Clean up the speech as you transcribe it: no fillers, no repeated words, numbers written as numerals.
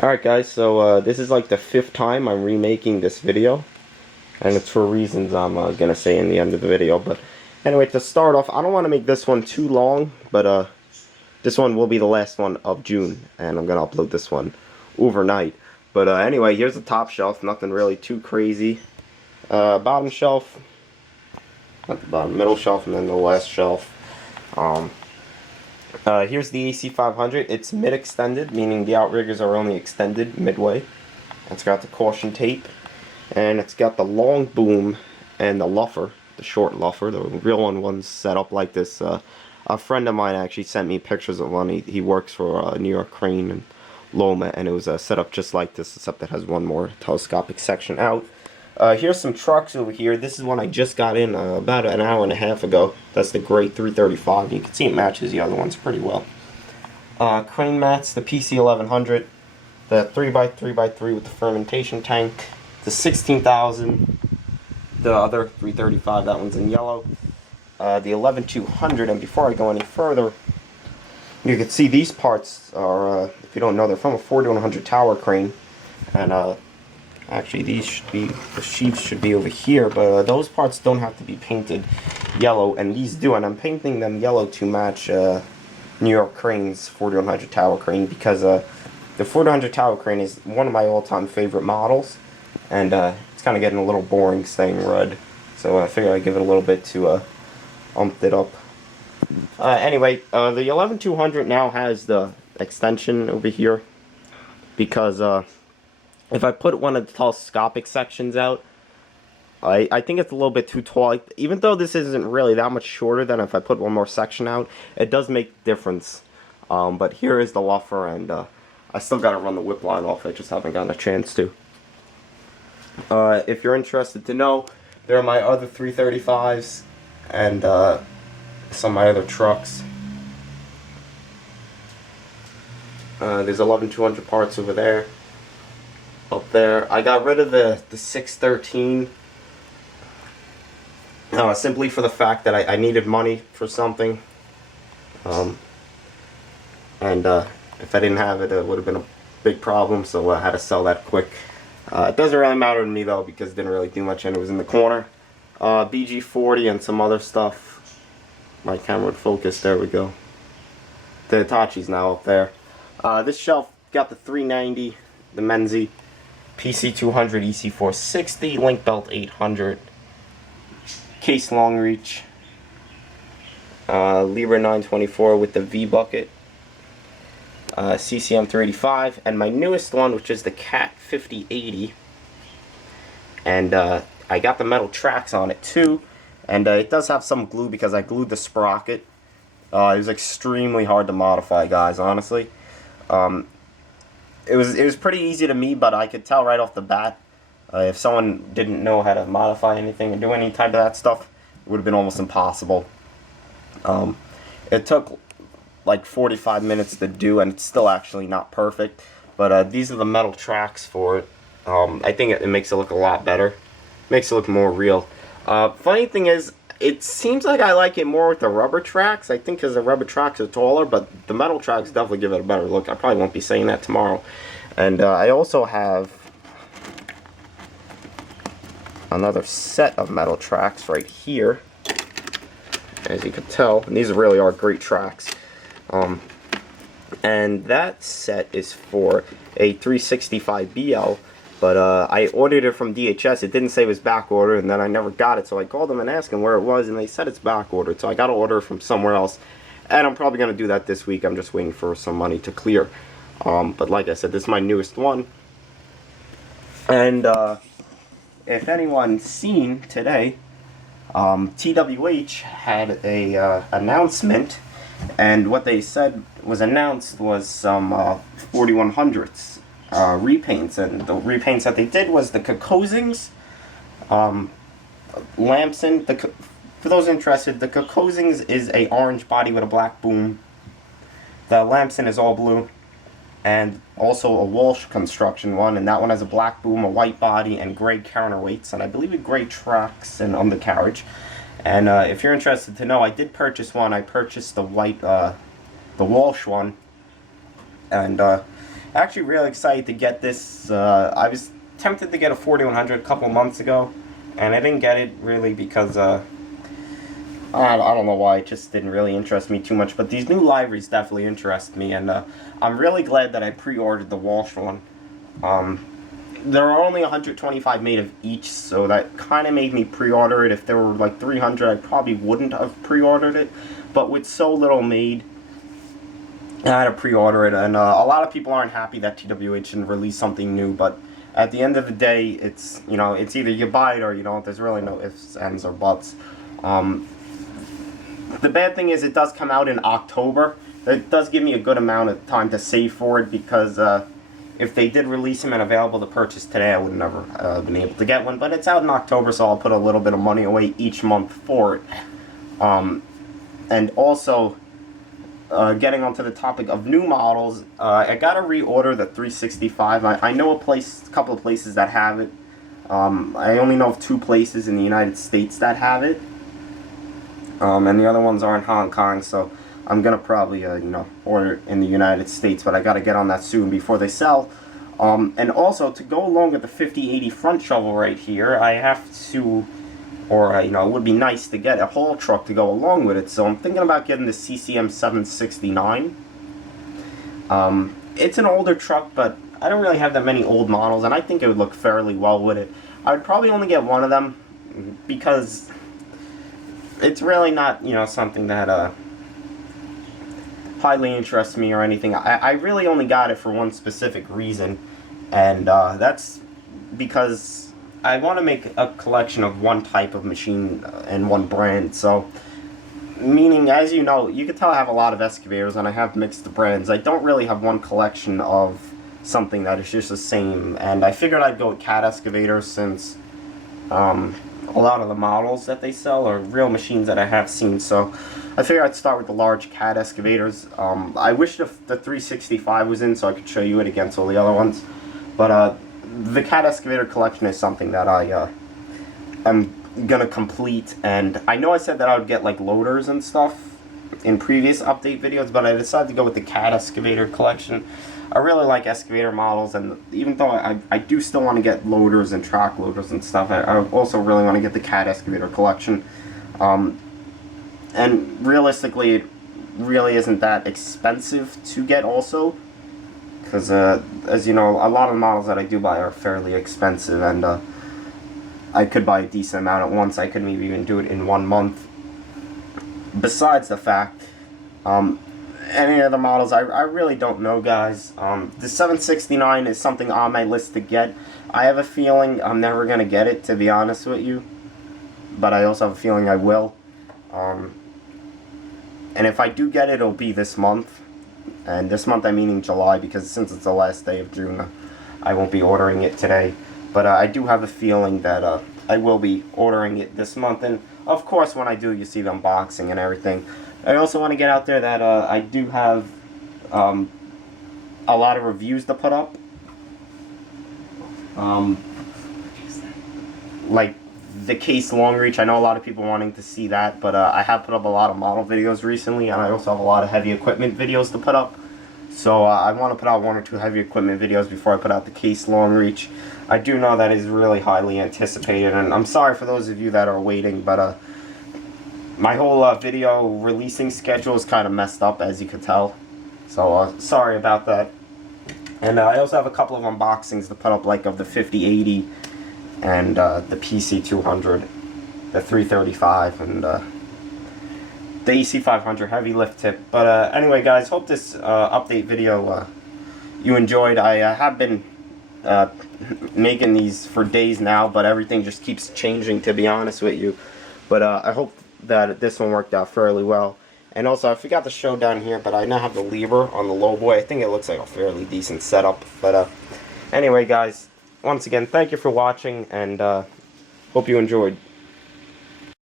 Alright guys, so this is like the 5th time I'm remaking this video, and it's for reasons I'm gonna say in the end of the video. But anyway, to start off, I don't want to make this one too long, but this one will be the last one of June, and I'm gonna upload this one overnight. But anyway, here's the top shelf, nothing really too crazy. Bottom shelf, not the bottom, middle shelf, and then the last shelf. Here's the AC500. It's mid-extended, meaning the outriggers are only extended midway. It's got the caution tape, and it's got the long boom and the luffer, the short luffer. The real one's set up like this. A friend of mine actually sent me pictures of one. He works for New York Crane and Loma, and it was set up just like this, except it has one more telescopic section out. Here's some trucks over here. This is one I just got in about an hour and a half ago. That's the gray 335. You can see it matches the other ones pretty well. Crane mats, the PC1100, the 3x3x3 with the fermentation tank, the 16,000, the other 335, that one's in yellow, the 11200, and before I go any further, you can see these parts are, if you don't know, they're from a 4100 tower crane, and actually, these should be, the sheaths should be over here, but those parts don't have to be painted yellow, and these do, and I'm painting them yellow to match New York Crane's 4100 tower crane, because the 4100 tower crane is one of my all-time favorite models, and it's kind of getting a little boring staying red, so I figured I'd give it a little bit to ump it up. Anyway, the 11200 now has the extension over here, because if I put one of the telescopic sections out, I think it's a little bit too tall. Even though this isn't really that much shorter than if I put one more section out, it does make a difference. But here is the luffer, and I still got to run the whip line off. I just haven't gotten a chance to. If you're interested to know, there are my other 335s and some of my other trucks. There's 11200 parts over there. Up there, I got rid of the 613 simply for the fact that I needed money for something, and if I didn't have it, it would have been a big problem, so I had to sell that quick. It doesn't really matter to me though, because it didn't really do much and it was in the corner. BG40 and some other stuff. My camera would focus, there we go. The Hitachi's now up there. This shelf got the 390, the Menzi, PC200 EC460, link belt 800, case long reach, Libra 924 with the V bucket, CCM 385, and my newest one, which is the Cat 5080, and I got the metal tracks on it too, and it does have some glue because I glued the sprocket. It was extremely hard to modify, guys, honestly. It was pretty easy to me, but I could tell right off the bat, if someone didn't know how to modify anything or do any type of that stuff, it would have been almost impossible. It took like 45 minutes to do, and it's still actually not perfect, but these are the metal tracks for it. I think it makes it look a lot better. Makes it look more real. Funny thing is, it seems like I like it more with the rubber tracks. I think because the rubber tracks are taller, but the metal tracks definitely give it a better look. I probably won't be saying that tomorrow. And I also have another set of metal tracks right here, as you can tell. And these really are great tracks. And that set is for a 365BL. But I ordered it from DHS. It didn't say it was back ordered, and then I never got it. So I called them and asked them where it was, and they said it's back ordered. So I got to order it from somewhere else, and I'm probably going to do that this week. I'm just waiting for some money to clear. But like I said, this is my newest one. And if anyone's seen today, TWH had a announcement, and what they said was announced was some 4100s. Repaints, and the repaints that they did was the Kokosings, Lamson. For those interested, the Kokosings is a orange body with a black boom. The Lamson is all blue, and also a Walsh construction one, and that one has a black boom, a white body, and gray counterweights, and I believe a gray tracks and undercarriage. And if you're interested to know, I did purchase one. I purchased the white, the Walsh one, and Actually really excited to get this. I was tempted to get a 4100 a couple months ago, and I didn't get it really because I don't know why, it just didn't really interest me too much, but these new liveries definitely interest me, and I'm really glad that I pre-ordered the Walsh one. There are only 125 made of each, so that kind of made me pre-order it. If there were like 300, I probably wouldn't have pre-ordered it, but with so little made, I had to pre-order it, and a lot of people aren't happy that TWH didn't release something new, but at the end of the day, it's, you know, it's either you buy it or you don't. There's really no ifs, ands, or buts. The bad thing is it does come out in October. It does give me a good amount of time to save for it, because if they did release them and available to purchase today, I would never been able to get one. But it's out in October, so I'll put a little bit of money away each month for it. And also, getting onto the topic of new models, I gotta reorder the 365. I know a couple of places that have it. I only know of 2 places in the United States that have it. And the other ones are in Hong Kong, so I'm gonna probably, you know, order it in the United States, but I gotta get on that soon before they sell. And also, to go along with the 5080 front shovel right here, I have to, or, you know, it would be nice to get a haul truck to go along with it, so I'm thinking about getting the CCM 769. It's an older truck, but I don't really have that many old models, and I think it would look fairly well with it. I would probably only get one of them, because it's really not, you know, something that highly interests me or anything. I really only got it for one specific reason, and that's because I want to make a collection of one type of machine and one brand. So, meaning, as you know, you can tell I have a lot of excavators and I have mixed brands. I don't really have one collection of something that is just the same, and I figured I'd go with cat excavators, since a lot of the models that they sell are real machines that I have seen, so I figured I'd start with the large cat excavators. I wish the 365 was in so I could show you it against all the other ones, but the cat excavator collection is something that I am gonna complete, and I know I said that I would get like loaders and stuff in previous update videos, but I decided to go with the cat excavator collection. I really like excavator models, and even though I do still want to get loaders and track loaders and stuff, I also really want to get the cat excavator collection. And realistically, it really isn't that expensive to get also, because as you know, a lot of the models that I do buy are fairly expensive, and I could buy a decent amount at once. I could maybe even do it in 1 month. Besides the fact, any other models, I really don't know, guys. The 769 is something on my list to get. I have a feeling I'm never going to get it, to be honest with you. But I also have a feeling I will. And if I do get it, it'll be this month. And this month I'm meaning July, because since it's the last day of June, I won't be ordering it today. But I do have a feeling that I will be ordering it this month. And of course, when I do, you see the unboxing and everything. I also want to get out there that I do have a lot of reviews to put up. Like the Case Long Reach, I know a lot of people wanting to see that, but I have put up a lot of model videos recently, and I also have a lot of heavy equipment videos to put up. So I want to put out 1 or 2 heavy equipment videos before I put out the Case Long Reach. I do know that is really highly anticipated, and I'm sorry for those of you that are waiting, but my whole video releasing schedule is kind of messed up, as you can tell. So sorry about that. And I also have a couple of unboxings to put up, like of the 5080 and the PC200, the 335, and the EC500 heavy lift tip. But anyway, guys, hope this update video you enjoyed. I have been making these for days now, but everything just keeps changing, to be honest with you. But I hope that this one worked out fairly well. And also, I forgot to show down here, but I now have the lever on the Lowboy. I think it looks like a fairly decent setup. But anyway, guys, once again, thank you for watching, and hope you enjoyed.